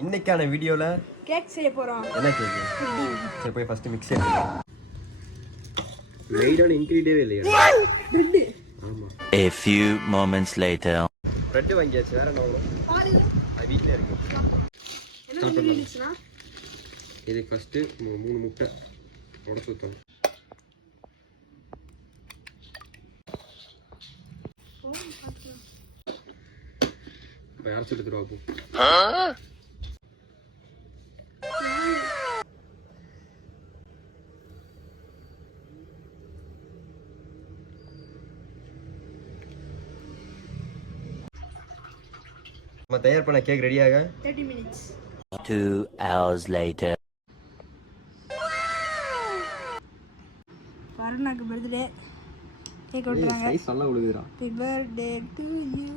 இன்னைக்கான வீடியோல கேக் செய்ய போறோம். என்ன கேக்? சரி போய் ஃபர்ஸ்ட் மிக்ஸ் எடுங்க. மெயினான இன்கிரிடியன்ட் இல்லையா? பிரெட். ஆமா. A few moments later. Bread வாங்கியாச்சு. வேற என்ன வாங்கணும்? பால். அது வீட்ல இருக்கு. என்ன இன்கிரிடியன்ட்ஸ்னா? இது ஃபர்ஸ்ட் 3 முட்டை உடைச்சு ஊத்தணும். இப்போ அரைச்சு எடுத்துருவா போ. நம்ம தயார் பண்ண கேக் ரெடியாக 30 minutes. 2 hours later. வருணாக்கு பர்த்டே. கேக் வெட்டுறாங்க. சைஸ் நல்லா உழுகுதுடா. Happy birthday to you.